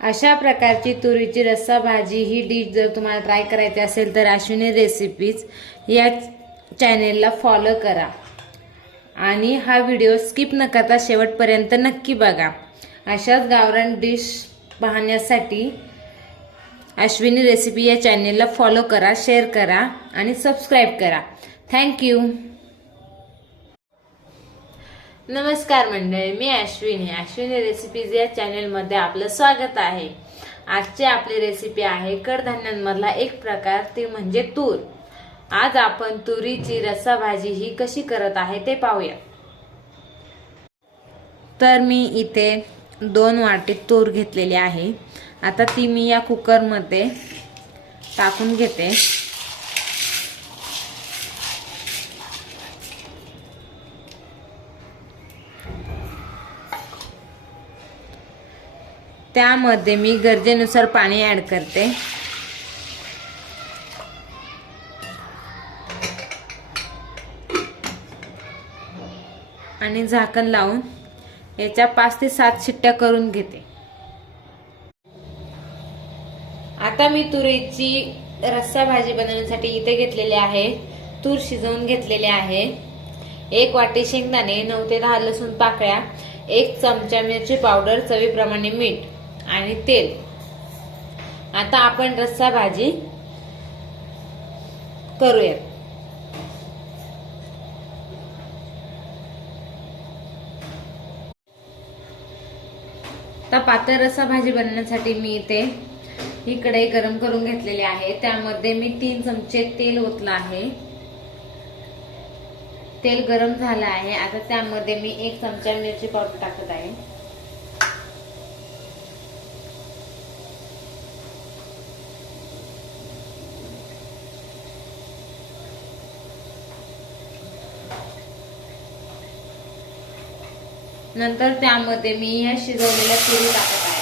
अशा प्रकारची तुरीची रस्सा भाजी ही डिश जर तुम्हाला ट्राय करायची असेल तर अश्विनी रेसिपीज या चॅनेलला फॉलो करा आणि हा व्हिडिओ स्किप न करता शेवटपर्यंत नक्की बघा। अशाच गावरान डिश पाहण्यासाठी अश्विनी रेसिपी या चॅनेलला फॉलो करा, शेअर करा आणि सबस्क्राइब करा। थँक्यू। नमस्कार मंडळी, मी अश्विनी रेसिपीज या चॅनेलमध्ये आपलं स्वागत आहे। आजची आपली रेसिपी आहे कडधान्यांमधला एक प्रकार, ती म्हणजे तूर। आज आपण तुरीची रस्सा भाजी ही कशी करत आहे ते पाहूया। तर मी इथे 2 वाटी तूर घेतलेली आहे। आता ती मी या कुकर मध्ये टाकून घेते। त्यामध्ये मी गरजेनुसार पाणी ऍड करते आणि झाकण लावून याच्या 5 ते 7 शिट्ट्या करून घेते। आता मी तुरीची रस्सा भाजी बनवण्यासाठी इथे घेतलेले आहे तूर शिजवून घेतलेले आहे। 1 वाटी शेंगदाणे, 9 ते 10 लसूण पाकळ्या, 1 चमचा मिरची पावडर, चवीप्रमाणे मीठ आणि तेल। आता आपण रस्सा भाजी करूया। आता पातळ रस्सा भाजी बनवण्यासाठी मी इथे ही कढई गरम करून घेतलेली आहे। त्यामध्ये मी 3 चमचे तेल ओतलं आहे। तेल गरम झालं आहे। आता त्यामध्ये मी 1 चमचा मिरची पावडर टाकत आहे। नंतर त्यामध्ये मी ह्या शिजवलेल्या तुरी टाकत आहे।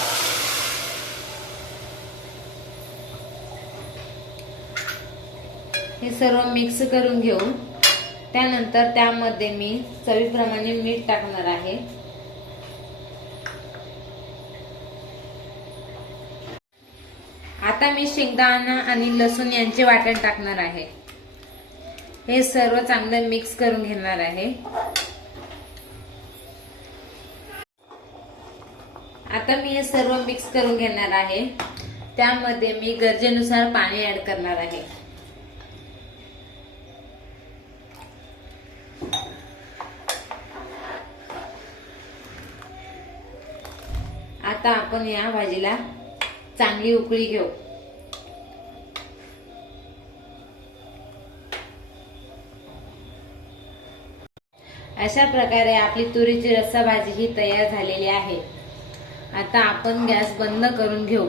हे सर्व मिक्स करून घेऊ। त्यानंतर त्यामध्ये मी चवीप्रमाणे मीठ टाकणार आहे। आता मी शेंगदाणा आणि लसूण यांचे वाटण टाकणार आहे। हे सर्व चांगलं मिक्स करून घेणार आहे। आता मी हे सर्व मिक्स करून घेणार आहे। त्यामध्ये मी गरजेनुसार पाणी ऍड करणार आहे। आता आपण या भाजीला चांगली उकळी घेऊ। अशा प्रकारे आपली तुरीची रस्सा भाजी ही तयार झालेली आहे। आता आपण गॅस बंद करून घेऊ।